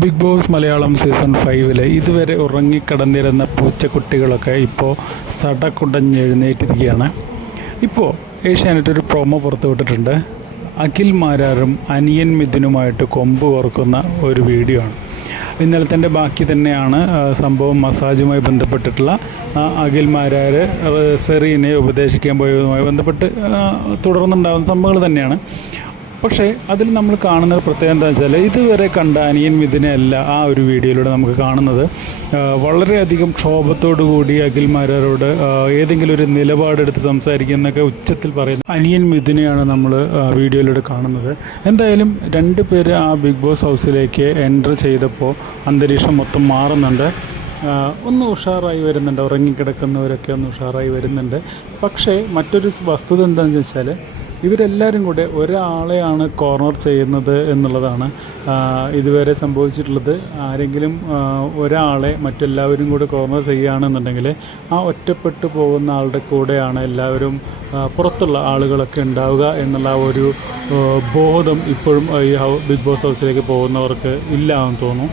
Big boss Malayalam season 5 ഇതുവരെ ഉറങ്ങിക്കിടന്നിരുന്ന പൂച്ചക്കുട്ടികളൊക്കെ ഇപ്പോൾ സടകുടഞ്ഞെഴുന്നേറ്റിരിക്കുകയാണ്. ഇപ്പോൾ ഏഷ്യാനെറ്റ് ഒരു പ്രൊമോ പുറത്തുവിട്ടിട്ടുണ്ട്. അഖിൽ മാരാരും അനിയൻ മിഥുനുമായിട്ട് കൊമ്പ് കോർക്കുന്ന ഒരു വീഡിയോ ആണ്. ഇന്നലത്തെ ബാക്കി തന്നെയാണ് സംഭവം. മസാജുമായി ബന്ധപ്പെട്ടിട്ടുള്ള അഖിൽ മാരാർ സെറീനെ ഉപദേശിക്കാൻ പോയതുമായി ബന്ധപ്പെട്ട് തുടർന്നുണ്ടാകുന്ന സംഭവങ്ങൾ തന്നെയാണ്. പക്ഷേ അതിൽ നമ്മൾ കാണുന്ന പ്രത്യേകത എന്താ വെച്ചാൽ, ഇതുവരെ കണ്ട അനിയൻ മിഥുനെ അല്ല ആ ഒരു വീഡിയോയിലൂടെ നമുക്ക് കാണുന്നത്. വളരെയധികം ക്ഷോഭത്തോടു കൂടി അഖിൽ മാരാരോട് ഏതെങ്കിലും ഒരു നിലപാടെടുത്ത് സംസാരിക്കുന്നൊക്കെ ഉച്ചത്തിൽ പറയുന്ന അനിയൻ മിഥുനെയാണ് നമ്മൾ വീഡിയോയിലൂടെ കാണുന്നത്. എന്തായാലും രണ്ട് പേര് ആ ബിഗ് ബോസ് ഹൗസിലേക്ക് എൻ്റർ ചെയ്തപ്പോൾ അന്തരീക്ഷം മൊത്തം മാറുന്നുണ്ട്. ഒന്ന് ഉഷാറായി വരുന്നുണ്ട്, ഉറങ്ങിക്കിടക്കുന്നവരൊക്കെ ഒന്ന് ഉഷാറായി വരുന്നുണ്ട്. പക്ഷേ മറ്റൊരു വസ്തുത എന്താണെന്ന് വെച്ചാൽ, ഇവരെല്ലാവരും കൂടെ ഒരാളെയാണ് കോർണർ ചെയ്യുന്നത് എന്നുള്ളതാണ് ഇതുവരെ സംഭവിച്ചിട്ടുള്ളത്. ആരെങ്കിലും ഒരാളെ മറ്റെല്ലാവരും കൂടെ കോർണർ ചെയ്യുകയാണെന്നുണ്ടെങ്കിൽ ആ ഒറ്റപ്പെട്ടു പോകുന്ന ആളുടെ കൂടെയാണ് എല്ലാവരും പുറത്തുള്ള ആളുകളൊക്കെ ഉണ്ടാവുക എന്നുള്ള ഒരു ബോധം ഇപ്പോഴും ഈ ബിഗ് ബോസ് ഹൗസിലേക്ക് പോകുന്നവർക്ക് ഇല്ല എന്ന് തോന്നുന്നു.